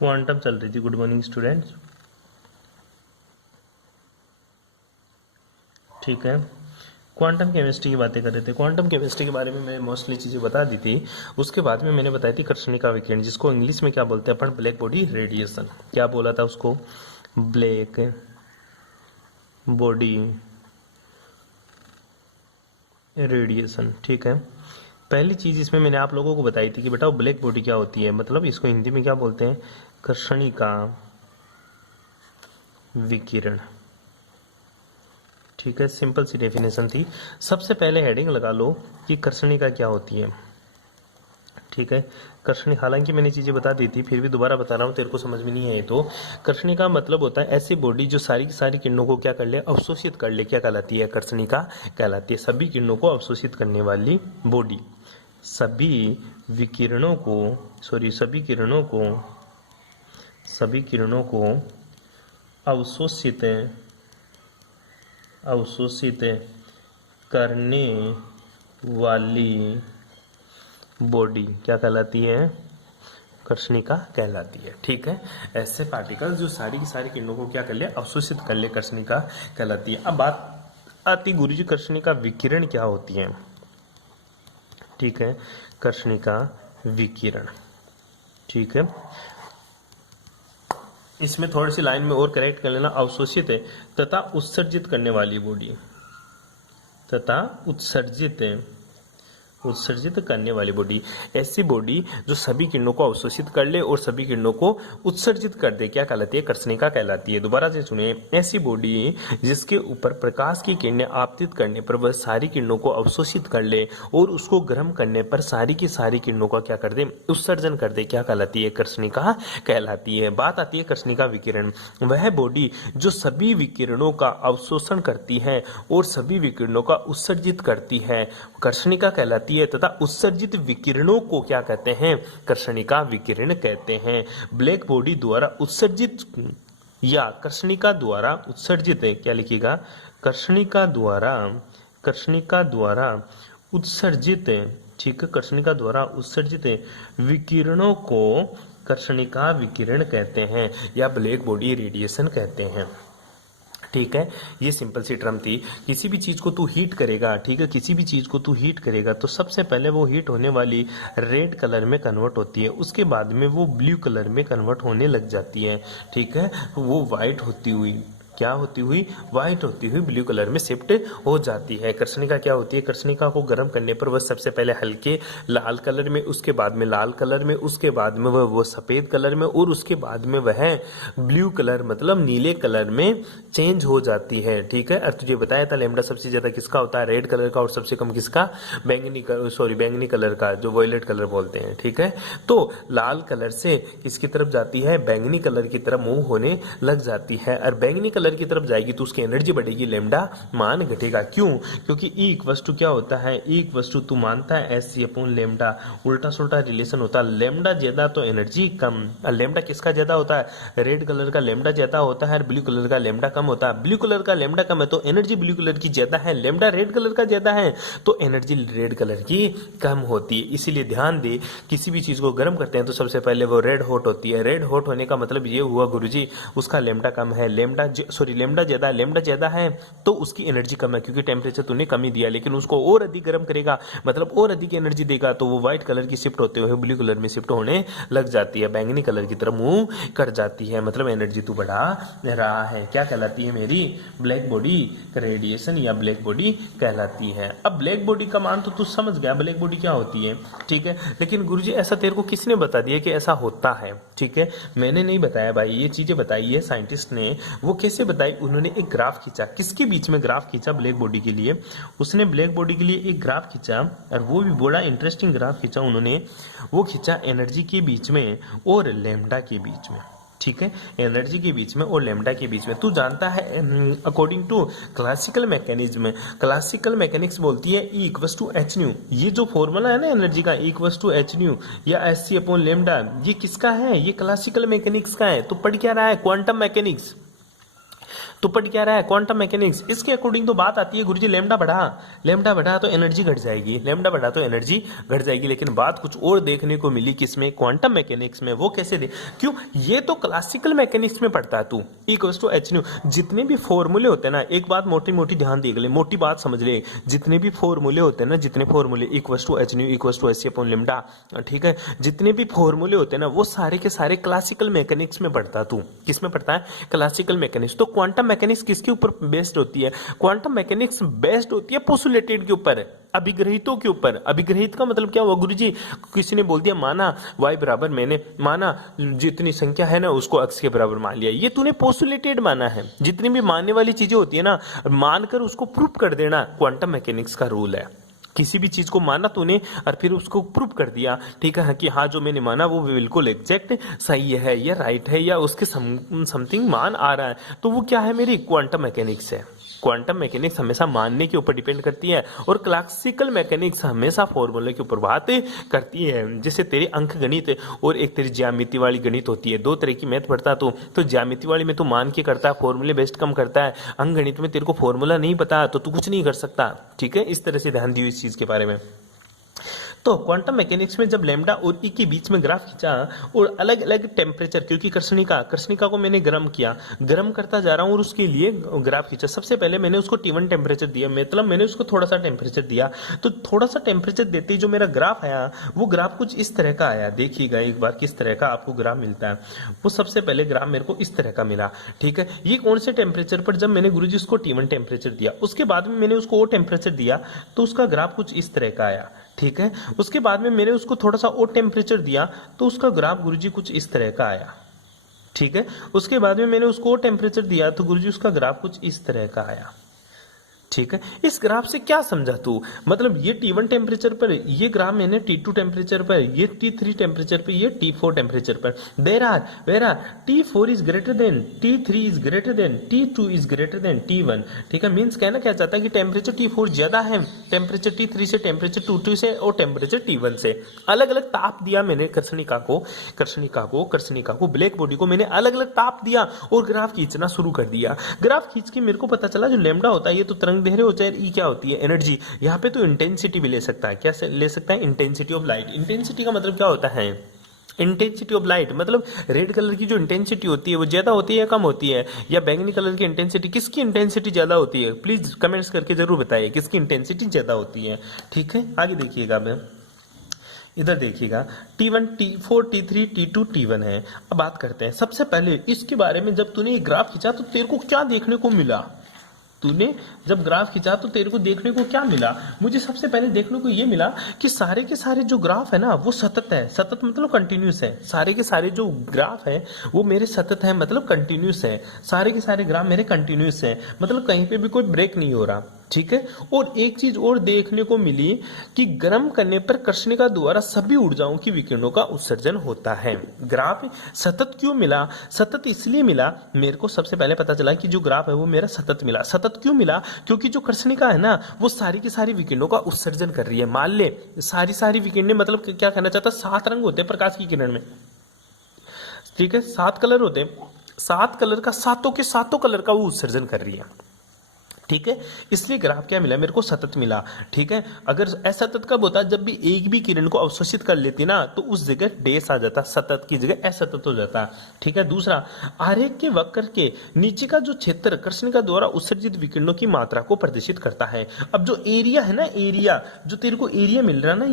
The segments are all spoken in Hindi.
क्वांटम चल रही थी। Good morning students. ठीक है, क्वांटम केमिस्ट्री की बातें कर रहे थे। क्वांटम केमिस्ट्री के बारे में मैंने मोस्टली चीज़ें बता दी थी। उसके बाद में मैंने बताई थी कर्षणिका विकिरण, जिसको इंग्लिश में क्या बोलते हैं अपन, ब्लैक बॉडी रेडिएशन। क्या बोला था उसको, ब्लैक बॉडी रेडिएशन। ठीक है, पहली चीज इसमें मैंने आप लोगों को बताई थी कि बेटा ब्लैक बॉडी क्या होती है, मतलब इसको हिंदी में क्या बोलते हैं, कर्षणिका विकिरण। ठीक है, सिंपल सी डेफिनेशन थी। सबसे पहले हेडिंग लगा लो कि कर्षणिका क्या होती है। ठीक है, कर्षणिका, हालांकि मैंने चीजें बता दी थी, फिर भी दोबारा बता रहा हूँ, तेरे को समझ में नहीं है तो। कर्षणिका का मतलब होता है ऐसी बॉडी जो सारी की सारी किरणों को क्या कर ले, अवशोषित कर ले। क्या कहलाती है, कर्षणिका कहलाती है। सभी किरणों को अवशोषित करने वाली बॉडी, सभी विकिरणों को, सभी किरणों को अवशोषित करने वाली बॉडी क्या कहलाती है, कर्षणिका कहलाती है। ठीक है, ऐसे पार्टिकल्स जो सारी की सारी किरणों को क्या कर ले, अवशोषित कर ले, कर्षणिका कहलाती है। अब बात आती गुरुजी कर्षणिका विकिरण क्या होती है। ठीक है, कर्षणिका विकिरण। ठीक है, इसमें थोड़ी सी लाइन में और करेक्ट कर लेना, अवशोषित है तथा उत्सर्जित करने वाली बॉडी, तथा उत्सर्जित करने वाली बॉडी, ऐसी बॉडी जो सभी किरणों को अवशोषित कर ले और सभी किरणों को उत्सर्जित कर दे, क्या कहलाती है, कर्षणिका कहलाती है। दोबारा से सुनिए, ऐसी बॉडी जिसके ऊपर प्रकाश की किरणें आपतित करने पर वह सारी किरणों को अवशोषित कर ले और उसको गर्म करने पर सारी की सारी किरणों का क्या कर दे, उत्सर्जन कर दे, क्या कहलाती है, कर्षणिका कहलाती है। बात आती है कर्षणिका विकिरण, वह बॉडी जो सभी विकिरणों का अवशोषण करती है और सभी विकिरणों का उत्सर्जित करती है, कर्षणिका कहलाती है। तथा उत्सर्जित विकिरणों को क्या कहते हैं, कर्षणिका विकिरण कहते हैं। ब्लैक बॉडी द्वारा उत्सर्जित या कर्षणिका द्वारा उत्सर्जित, क्या लिखिएगा, कर्षणिका द्वारा उत्सर्जित, ठीक है, कर्षणिका द्वारा उत्सर्जित विकिरणों को कर्षणिका विकिरण कहते हैं या ब्लैक बॉडी रेडिएशन कहते हैं। ठीक है, ये सिंपल सी टर्म थी। किसी भी चीज को तू हीट करेगा, ठीक है, किसी भी चीज को तू हीट करेगा तो सबसे पहले वो हीट होने वाली रेड कलर में कन्वर्ट होती है, उसके बाद में वो ब्लू कलर में कन्वर्ट होने लग जाती है। ठीक है, वो व्हाइट होती हुई, क्या होती हुई, व्हाइट होती हुई ब्लू कलर में शिफ्ट हो जाती है। कर्षणिका क्या होती है, कर्षणिका को गर्म करने पर वह सबसे पहले हल्के लाल कलर में, उसके बाद में लाल कलर में, उसके बाद में वह सफेद कलर में और उसके बाद में वह ब्लू कलर मतलब नीले कलर में चेंज हो जाती है। ठीक है, और तुझे बताया था लैम्डा सबसे ज्यादा किसका होता है, रेड कलर का, और सबसे कम किसका, बैंगनी कलर का, जो वॉयलेट कलर बोलते हैं। ठीक है, तो लाल कलर से किसकी तरफ जाती है, बैंगनी कलर की तरफ मूव होने लग जाती है, और बैंगनी कलर की तरफ जाएगी तो उसकी एनर्जी बढ़ेगी, लैम्डा मान घटेगा। क्यों, क्योंकि ई वस्तु क्या होता है, ई वस्तु तू मानता है एस सी अपॉन लैम्डा, उल्टा सुल्टा रिलेशन होता है, लैम्डा ज्यादा तो एनर्जी कम। लैम्डा किसका ज्यादा होता है, रेड कलर का लैम्डा ज्यादा होता है और ब्लू कलर का लैम्डा कम होता है। ब्लू कलर का लैम्डा कम है तो एनर्जी ब्लू कलर की ज्यादा है, लैम्डा रेड कलर का ज्यादा है तो एनर्जी रेड कलर की कम होती है। इसीलिए ध्यान दे, किसी भी चीज को गर्म करते हैं तो सबसे पहले वो रेड हॉट होती है। रेड हॉट होने का मतलब ये हुआ गुरुजी उसका लैम्डा कम है, लैम्डा ज्यादा है तो उसकी एनर्जी कम है, क्योंकि टेम्परेचर तूने कम ही दिया, लेकिन उसको और अधिक गर्म करेगा मतलब और अधिक एनर्जी देगा तो वो व्हाइट कलर की शिफ्ट होते हुए ब्लू कलर में शिफ्ट होने लग जाती है, बैंगनी कलर की तरफ मूव कर जाती है, मतलब एनर्जी तू बढ़ा रहा है। क्या कहलाती है मेरी, ब्लैक बॉडी रेडिएशन या ब्लैक बॉडी कहलाती है। अब ब्लैक बॉडी का मान तो तू समझ गया, ब्लैक बॉडी क्या होती है। ठीक है, लेकिन गुरुजी ऐसा तेरे को किसने बता दिया कि ऐसा होता है। ठीक है, मैंने नहीं बताया भाई, ये चीजें बताई है साइंटिस्ट ने। वो कैसे बताई, उन्होंने एक ग्राफ खींचा। किसके बीच में ग्राफ खींचा, ब्लैक बॉडी के लिए। उसने ब्लैक बॉडी के लिए एक ग्राफ खींचा और वो भी बड़ा इंटरेस्टिंग ग्राफ खींचा उन्होंने। वो खींचा एनर्जी के बीच में और लैम्डा के बीच में। ठीक है, एनर्जी के बीच में और लैम्डा के बीच में। तू जानता है अकॉर्डिंग टू क्लासिकल मैकेनिक्स बोलती है E = h/, ये जो फॉर्मूला है ना एनर्जी का, E = h/, या Sc/λ, ये किसका है, ये क्लासिकल मैकेनिक्स का है। तो पढ़ क्या रहा है, क्वांटम मैकेनिक्स। तो पढ़ क्या रहा है, क्वांटम मैकेनिक्स। इसके अकॉर्डिंग तो बात आती है गुरुजी लैम्डा बढ़ा तो एनर्जी घट जाएगी, लैम्डा बढ़ा तो एनर्जी घट जाएगी। लेकिन बात कुछ और देखने को मिली किसमें, क्वांटम मैकेनिक्स में। वो कैसे दे, क्यों, ये तो क्लासिकल मैकेनिक्स में पढ़ता है तू, इक्वल्स टू एच न्यू। जितने भी फॉर्मूले होते हैं ना, एक बात मोटी मोटी ध्यान देख ले, मोटी बात समझ ले, जितने भी फॉर्मूले होते हैं ना, जितने फॉर्मूले equals to h nu equals to h c upon lambda, ठीक है, जितने भी फॉर्मूले होते हैं ना, वो सारे के सारे क्लासिकल मैकेनिक्स में पढ़ता तू। किस में पढ़ता है, क्लासिकल मैकेनिक्स। तो क्वांटम मैकेनिक्स किसके ऊपर बेस्ड होती है, क्वांटम मैकेनिक्स बेस्ड होती है पोस्टुलेटेड के ऊपर, अभिग्रहितों के ऊपर। अभिग्रहित का मतलब क्या हुआ गुरुजी, किसी ने बोल दिया माना y बराबर, मैंने माना जितनी संख्या है ना उसको x के बराबर मान लिया, ये तूने पोस्टुलेटेड माना है। जितनी भी मानने वाली चीजें होती है ना, मानकर उसको प्रूफ कर देना क्वांटम मैकेनिक्स का रूल है। किसी भी चीज को माना तूने और फिर उसको प्रूफ कर दिया, ठीक है, कि हाँ जो मैंने माना वो बिल्कुल एग्जैक्ट सही है या राइट है या उसके समथिंग मान आ रहा है, तो वो क्या है, मेरी क्वांटम मैकेनिक्स है। क्वांटम मैकेनिक्स हमेशा मानने के ऊपर डिपेंड करती है और क्लासिकल मैकेनिक्स हमेशा फॉर्मूले के ऊपर बात करती है। जैसे तेरी अंक गणित और एक तेरी ज्यामिति वाली गणित होती है, दो तरह की मैथ पढ़ता तो ज्यामिति वाली में तो मान के करता है, फॉर्मूले बेस्ड कम करता है। अंक गणित में तेरे को फॉर्मूला नहीं पता तो तू कुछ नहीं कर सकता, ठीक है। इस तरह से ध्यान दियो इस चीज के बारे में। तो क्वांटम मैकेनिक्स में जब लैम्डा और ई के बीच में ग्राफ खींचा और अलग अलग टेम्परेचर, क्योंकि कृष्णिका को मैंने गर्म किया, गर्म करता जा रहा हूं और उसके लिए ग्राफ खींचा। सबसे पहले मैंने उसको T1 टेम्परेचर दिया, मतलब मैंने उसको थोड़ा सा टेम्परेचर दिया। तो थोड़ा सा टेम्परेचर देते ही जो मेरा ग्राफ आया वो ग्राफ कुछ इस तरह का आया। देखिएगा एक बार किस तरह का आपको ग्राफ मिलता है। वो सबसे पहले ग्राफ मेरे को इस तरह का मिला, ठीक है। ये कौन से टेम्परेचर पर, जब मैंने गुरुजी उसको T1 टेम्परेचर दिया, उसके बाद में मैंने उसको और टेम्परेचर दिया तो उसका ग्राफ कुछ इस तरह का आया, ठीक है। उसके बाद में मैंने उसको थोड़ा सा और टेम्परेचर दिया तो उसका ग्राफ गुरुजी कुछ इस तरह का आया, ठीक है। उसके बाद में मैंने उसको और टेम्परेचर दिया तो गुरुजी उसका ग्राफ कुछ इस तरह का आया, ठीक है। इस ग्राफ से क्या समझा तू, मतलब ये T1 टेम्परेचर पर ये ग्राफ मैंने T2 टेम्परेचर पर, ये T3 टेम्परेचर पर, ये T4 टेम्परेचर पर। Where are T4 is greater than T3 is greater than T2 is greater than T1, ठीक है। मींस कहना क्या चाहता है कि टेम्परेचर T4 ज्यादा है टेम्परेचर T3 से, टेम्परेचर T2 से और टेम्परेचर T1 से। अलग अलग ताप दिया मैंने कृष्णिका को ब्लैक बॉडी को मैंने अलग अलग ताप दिया और ग्राफ खींचना शुरू कर दिया। ग्राफ खींच के मेरे को पता चला जो लैम्डा होता है ये तो तरंग दैर्ध्य हो, चाहे ई क्या होती है, एनर्जी। यहाँ पे तो इंटेंसिटी भी ले सकता है, क्या ले सकता है, इंटेंसिटी ऑफ लाइट। इंटेंसिटी का मतलब क्या होता है, इंटेंसिटी ऑफ लाइट मतलब रेड कलर की जो इंटेंसिटी होती है वो ज्यादा होती है या कम होती है, या बैंगनी कलर की इंटेंसिटी, किसकी इंटेंसिटी ज्यादा होती है, प्लीज कमेंट्स करके जरूर बताइए किसकी इंटेंसिटी ज्यादा होती है, ठीक है। आगे देखिएगा, मैं इधर देखिएगा T1 T4 T3 T2 T1 है। अब बात करते हैं सबसे पहले इसके बारे में। जब तूने ये ग्राफ खींचा तो तेरे को क्या देखने को मिला, तूने जब ग्राफ खींचा तो तेरे को देखने को क्या मिला, मुझे सबसे पहले देखने को ये मिला कि सारे के सारे जो ग्राफ है ना वो सतत है। सतत मतलब कंटिन्यूस है, सारे के सारे जो ग्राफ है वो मेरे सतत है, मतलब कंटिन्यूस है। सारे के सारे ग्राफ मेरे कंटिन्यूस है, मतलब कहीं पे भी कोई ब्रेक नहीं हो रहा, ठीक है। और एक चीज और देखने को मिली कि गर्म करने पर कृष्णिका द्वारा सभी ऊर्जाओं की विकिरणों का उत्सर्जन होता है। ग्राफ सतत क्यों मिला, सतत इसलिए मिला, मेरे को सबसे पहले पता चला कि जो ग्राफ है वो मेरा सतत मिला। सतत क्यों मिला, क्योंकि जो कृष्णिका है ना वो सारी की सारी विकिरणों का उत्सर्जन कर रही है। मान ले सारी विकिरणें, मतलब क्या कहना चाहता, 7 रंग होते हैं प्रकाश की किरण में, ठीक है, 7 कलर होते हैं, 7 कलर का सातों के सातों कलर का वो उत्सर्जन कर रही है, ठीक है। इसलिए ग्राफ क्या मिला मेरे को, सतत मिला, ठीक है। अगर असतत कब होता, जब भी एक भी किरण को अवशोषित कर लेती ना तो उस जगह डेस आ जाता, सतत की जगह असतत हो जाता, ठीक है। दूसरा, आरेख के वक्र के नीचे का जो क्षेत्र कृष्णिका द्वारा उत्सर्जित विकिरणों की मात्रा को प्रदर्शित करता है। अब जो एरिया है ना, एरिया जो तेरे को एरिया मिल रहा है ना,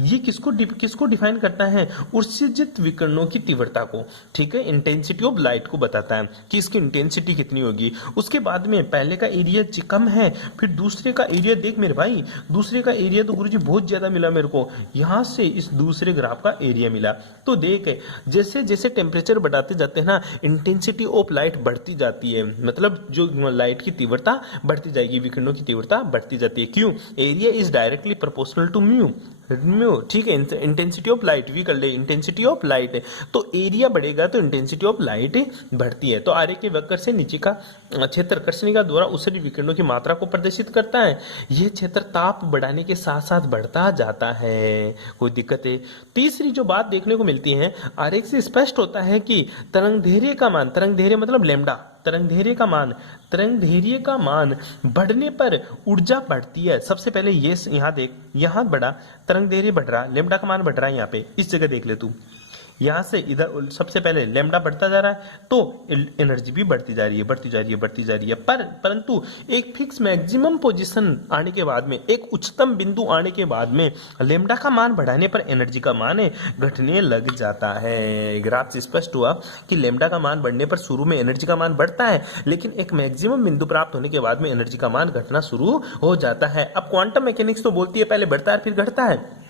ये किसको डिफाइन करता है, उत्सर्जित विकिरणों की तीव्रता को, ठीक है। इंटेंसिटी ऑफ लाइट को बताता है कि इसकी इंटेंसिटी कितनी होगी। उसके बाद में पहले का एरिया कम है, फिर दूसरे का एरिया देख मेरे भाई, दूसरे का एरिया तो गुरुजी बहुत ज्यादा मिला मेरे को, यहां से इस दूसरे ग्राफ का एरिया मिला। तो देख जैसे जैसे टेम्परेचर बढ़ाते जाते हैं ना, इंटेंसिटी ऑफ लाइट बढ़ती जाती है, मतलब जो लाइट की तीव्रता बढ़ती जाएगी, विकिरणों की तीव्रता बढ़ती जाती है। क्यों, area is directly proportional to mu, ठीक है। इंटेंसिटी ऑफ लाइट भी कर ले, इंटेंसिटी ऑफ लाइट है तो एरिया बढ़ेगा तो इंटेंसिटी ऑफ लाइट बढ़ती है। तो आरेख के वक्र से नीचे का क्षेत्र कृष्णिका द्वारा उत्सर्जित विकिरणों की मात्रा को प्रदर्शित करता है। यह क्षेत्र ताप बढ़ाने के साथ साथ बढ़ता जाता है, कोई दिक्कत है। तीसरी जो बात देखने को मिलती है, आरेख से स्पष्ट होता है कि तरंग दैर्ध्य का मान, तरंग दैर्ध्य मतलब लैम्डा, तरंगदैर्घ्य का मान बढ़ने पर ऊर्जा बढ़ती है। सबसे पहले ये यहाँ देख, यहाँ बढ़ा, तरंगदैर्घ्य बढ़ रहा, लेमडा का मान बढ़ रहा है। यहाँ पे इस जगह देख ले तू, यहाँ से इधर सबसे पहले लेमडा बढ़ता जा रहा है, तो एनर्जी भी बढ़ती जा रही है। परंतु एक फिक्स मैक्सिमम पोजीशन आने के बाद में, एक उच्चतम बिंदु आने के बाद में लेमडा का मान बढ़ाने पर एनर्जी का मान घटने लग जाता है। ग्राफ से स्पष्ट हुआ कि लेमडा का मान बढ़ने पर शुरू में एनर्जी का मान बढ़ता है, लेकिन एक मैक्सिमम बिंदु प्राप्त होने के बाद में एनर्जी का मान घटना शुरू हो जाता है। अब क्वांटम मैकेनिक्स तो बोलती है पहले बढ़ता है फिर घटता है,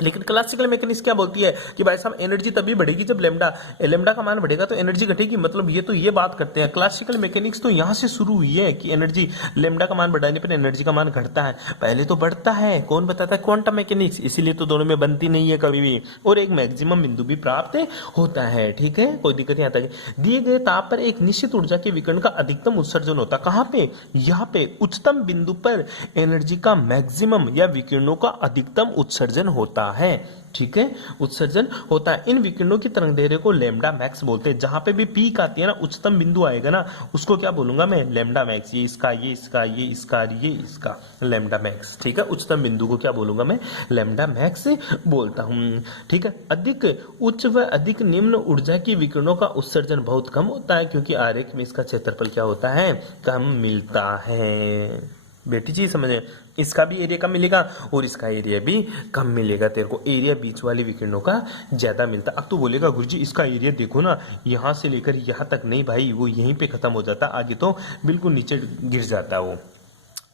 लेकिन क्लासिकल मैकेनिक्स क्या बोलती है कि भाई साहब एनर्जी तभी बढ़ेगी जब लेमडा का मान बढ़ेगा तो एनर्जी घटेगी। मतलब ये बात करते हैं। क्लासिकल मैकेनिक्स तो यहां से शुरू हुई है कि एनर्जी, लेमडा का मान बढ़ाने पर एनर्जी का मान घटता है। पहले तो बढ़ता है, कौन बताता है? Quantum mechanics. इसीलिए तो दोनों में बनती नहीं है कभी भी, और एक मैक्सिमम बिंदु भी प्राप्त होता है। ठीक है, कोई दिक्कत नहीं आता। दिए गए ताप पर एक निश्चित ऊर्जा के विकिरण का अधिकतम उत्सर्जन होता है। कहां पे? यहाँ पे उच्चतम बिंदु पर एनर्जी का मैक्सिमम या विकिरणों का अधिकतम उत्सर्जन होता है। ठीक है, उत्सर्जन होता है। इन विकिरणों की तरंगदैर्घ्य को लैम्डा मैक्स बोलते हैं। जहां पे भी पीक आती है ना, उच्चतम बिंदु आएगा ना, उसको क्या बोलूंगा मैं? Lambda max. ये इसका लैम्डा मैक्स। ठीक है, उच्चतम बिंदु को क्या बोलूंगा मैं? लैम्डा मैक्स बोलता हूं। ठीक है, अधिक उच्च व अधिक निम्न ऊर्जा की विकिरणों का उत्सर्जन बहुत कम होता है, क्योंकि आरेख में इसका क्षेत्रफल क्या होता है? कम मिलता है। बेटी जी समझे, इसका भी एरिया कम मिलेगा और इसका एरिया भी कम मिलेगा। तेरे को एरिया बीच वाली विकिरणों का ज्यादा मिलता। अब तो बोलेगा गुरुजी इसका एरिया देखो ना, यहाँ से लेकर यहाँ तक नहीं भाई, वो यहीं पे खत्म हो जाता, आगे तो बिल्कुल नीचे गिर जाता वो।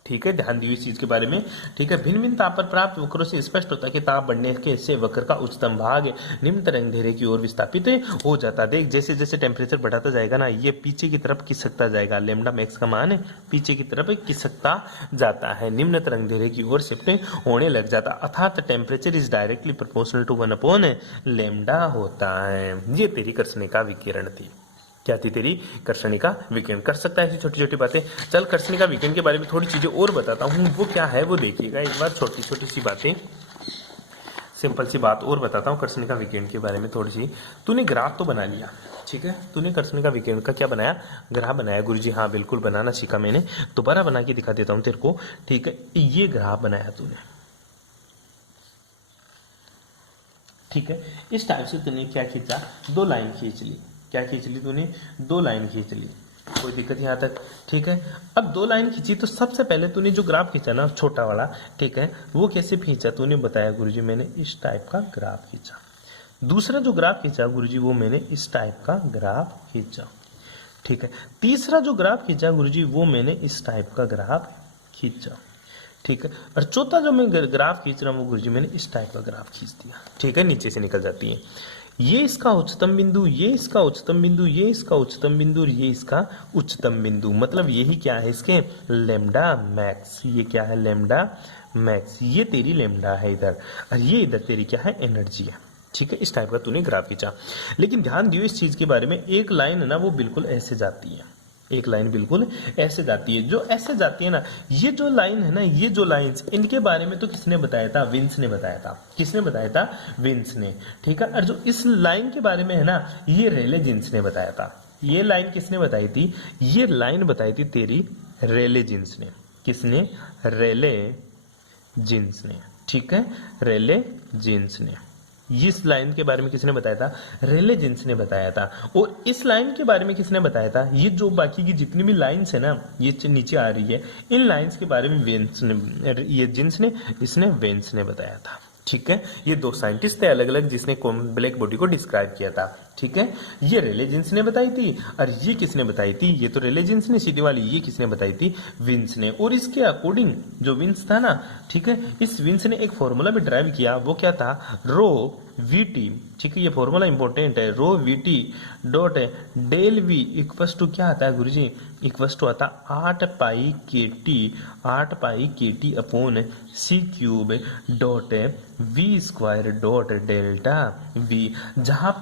ठीक है, ध्यान दिए इस चीज के बारे में। ठीक है, भिन्न भिन्न ताप पर प्राप्त वक्रों से स्पष्ट होता है कि ताप बढ़ने के से वक्र का उच्चतम भाग निम्न तरंगदैर्घ्य की ओर विस्थापित हो जाता है। देख, जैसे जैसे टेम्परेचर बढ़ाता जाएगा ना, ये पीछे की तरफ खिसकता जाएगा। लैम्डा मैक्स का मान पीछे की तरफ खिसकता जाता है, निम्न तरंगदैर्घ्य की ओर शिफ्ट होने लग जाता, अर्थात temperature is directly proportional to 1 lambda होता है। ये तेरी कर्षणिका विकिरण थी। क्या थी? तेरी कर्षणिका विकिरण। कर सकता है ऐसी छोटी छोटी बातें। चल, कर्षणिका विकिरण के बारे में थोड़ी चीजें और बताता हूँ, वो क्या है वो देखिएगा एक बार। छोटी छोटी सी बातें, सिंपल सी बात और बताता हूँ कर्षणिका विकिरण के बारे में थोड़ी सी। तूने ग्राफ तो बना लिया, ठीक है, तूने कर्षणिका विकिरण का क्या बनाया? ग्राफ बनाया। गुरुजी हाँ बिल्कुल बनाना सीखा मैंने, दोबारा बना के दिखा देता हूँ तेरे को। ठीक है, ये ग्राफ बनाया तूने। ठीक है, इस टाइप से तूने क्या खींचा? 2 लाइन खींच ली। क्या खींच ली तूने? 2 लाइन खींच ली। कोई दिक्कत यहाँ तक? ठीक है, अब 2 लाइन खींची तो सबसे पहले तूने जो ग्राफ खींचा ना छोटा वाला, ठीक है, वो कैसे खींचा? तूने बताया गुरुजी मैंने इस टाइप का ग्राफ खींचा। दूसरा जो ग्राफ खींचा गुरुजी वो मैंने इस टाइप का ग्राफ खींचा। ठीक है, तीसरा जो ग्राफ खींचा गुरुजी वो मैंने इस टाइप का ग्राफ खींचा। ठीक है, और चौथा जो मैं ग्राफ खींच रहा हूँ वो गुरुजी मैंने इस टाइप का ग्राफ खींच दिया। ठीक है, नीचे से निकल जाती है। ये इसका उच्चतम बिंदु, ये इसका उच्चतम बिंदु, ये इसका उच्चतम बिंदु और ये इसका उच्चतम बिंदु। मतलब यही क्या है इसके? Lambda max. ये क्या है? Lambda max. ये तेरी लैम्डा है इधर, और ये इधर तेरी क्या है? एनर्जी है। ठीक है, इस टाइप का तूने ग्राफ खींचा। लेकिन ध्यान दियो इस चीज के बारे में, एक लाइन है ना वो बिल्कुल ऐसे जाती है, एक लाइन बिल्कुल ऐसे जाती है। जो ऐसे जाती है ना, ये जो लाइन है ना, ये जो लाइंस, इनके बारे में तो किसने बताया था? विंस ने बताया था। किसने बताया था? विंस ने। ठीक है, और जो इस लाइन के बारे में है ना, ये रेले जीन्स ने बताया था। ये लाइन किसने बताई थी? ये लाइन बताई थी तेरी रेले जीन्स ने। किसने? रेले जीन्स ने। ठीक है, रेले जीन्स ने। इस लाइन के बारे में किसने बताया था? रेले जीन्स ने बताया था। और इस लाइन के बारे में किसने बताया था? ये जो बाकी की जितनी भी लाइंस है ना, ये नीचे आ रही है, इन लाइंस के बारे में वेन्स ने, ये जीन्स ने, इसने वेन्स ने बताया था। ठीक है, ये 2 साइंटिस्ट थे अलग अलग जिसने ब्लैक बॉडी को डिस्क्राइब किया था। ठीक है, ये रेले जीन्स ने बताई थी, और ये किसने बताई थी? ये तो रेले जीन्स ने सीधी वाली, ये किसने बताई थी? विंस ने। और इसके अकॉर्डिंग जो विंस था ना, ठीक है, इस विंस ने एक फॉर्मूला भी ड्राइव किया, वो क्या था? Rho V T. ठीक है, ये फॉर्मूला इंपॉर्टेंट है। Rho V T dot del V equals to क्या आता है गुरुजी? इक्वस टू आता 8 pi K T upon C cube dot V square dot delta V. जहां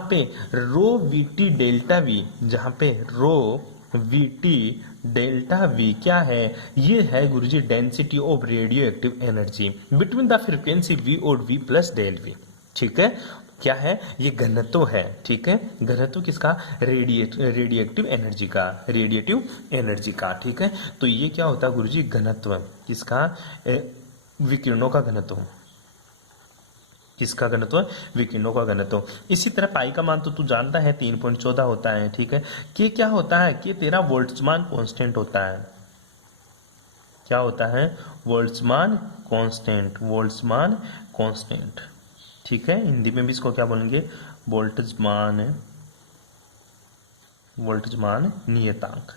पे rho V T delta V, जहां पे rho V T delta V क्या है? ये है Guruji density of radio active energy between the frequency V और वी प्लस डेल वी। ठीक है, क्या है, ये घनत्व है, ठीक है। घनत्व किसका, रेडिएटिव एनर्जी का, रेडिएटिव एनर्जी का, ठीक है। तो ये क्या होता है गुरुजी, घनत्व किसका, विकिरणों का घनत्व, किसका घनत्व, विकिरणों का घनत्व। इसी तरह पाई का मान तो तू जानता है 3.14 होता है, ठीक है। कि क्या होता है कि तेरा बोल्ट्जमान कांस्टेंट होता है, क्या होता है, बोल्ट्जमान कांस्टेंट, बोल्ट्जमान कांस्टेंट, ठीक है। हिंदी में भी इसको क्या बोलेंगे, बोल्ट्जमान, बोल्ट्जमान नियतांक,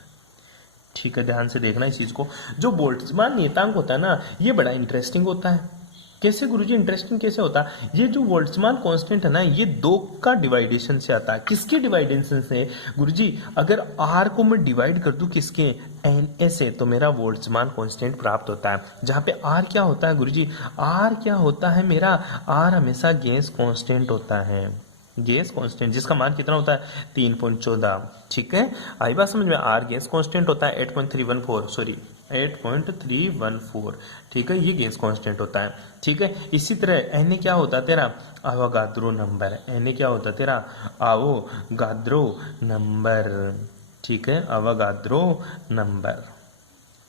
ठीक है। ध्यान से देखना इस चीज को, जो बोल्ट्जमान नियतांक होता है ना, ये बड़ा इंटरेस्टिंग होता है। कैसे गुरुजी, इंटरेस्टिंग कैसे होता है, ये जो बोल्ट्जमान कांस्टेंट है ना, ये 2 का डिवाइडेशन से आता है। किसके डिवाइडेशन से गुरुजी, अगर R को मैं डिवाइड कर दूं किसके, Na से, तो मेरा बोल्ट्जमान कांस्टेंट प्राप्त होता है। जहां पे R क्या होता है गुरुजी, R क्या होता है मेरा, R हमेशा गैस कांस्टेंट होता है, गैस कांस्टेंट, जिसका मान कितना होता है 3.14, ठीक है। आई बात समझ में, R गैस कांस्टेंट होता है 8.314, सॉरी 8.314, ठीक है, ये गैस कांस्टेंट होता है, ठीक है। इसी तरह Na क्या होता है तेरा, अवोगाद्रो नंबर, Na क्या होता है तेरा, अवोगाद्रो नंबर, ठीक है, अवोगाद्रो नंबर,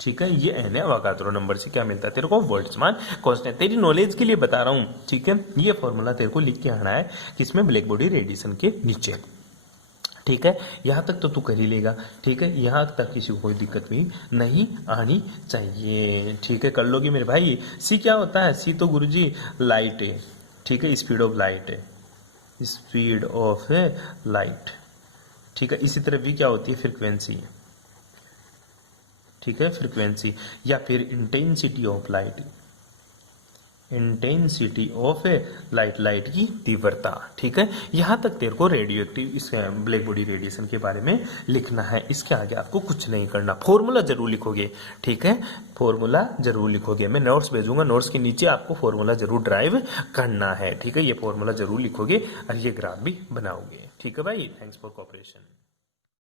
ठीक है। ये Na अवोगाद्रो नंबर से क्या मिलता है तेरे को, बोल्ट्जमान कांस्टेंट। तेरी नॉलेज के लिए बता रहा हूं, ठीक है। ये फॉर्मूला तेरे को लिख के आना है किसमें, ब्लैक बॉडी रेडिएशन के नीचे, ठीक है। यहां तक तो तू कर ही लेगा, ठीक है। यहां तक किसी को कोई दिक्कत भी नहीं आनी चाहिए, ठीक है। कर लोगे मेरे भाई। सी क्या होता है, सी तो गुरुजी लाइट है, ठीक है, स्पीड ऑफ लाइट है, स्पीड ऑफ लाइट, ठीक है। इसी तरह वी क्या होती है, फ्रीक्वेंसी, ठीक है, फ्रीक्वेंसी, या फिर intensity of light, intensity of light, light की तीव्रता, ठीक है। यहां तक तेरे को रेडियोएक्टिव इस ब्लैक बॉडी रेडिएशन के बारे में लिखना है। इसके आगे आपको कुछ नहीं करना, फॉर्मूला जरूर लिखोगे, ठीक है, फॉर्मूला जरूर लिखोगे। मैं नोट्स भेजूंगा, नोट्स के नीचे आपको फॉर्मूला जरूर ड्राइव करना है, ठीक है। ये फॉर्मूला जरूर लिखोगे और ये ग्राफ भी बनाओगे, ठीक है भाई। Thanks for cooperation.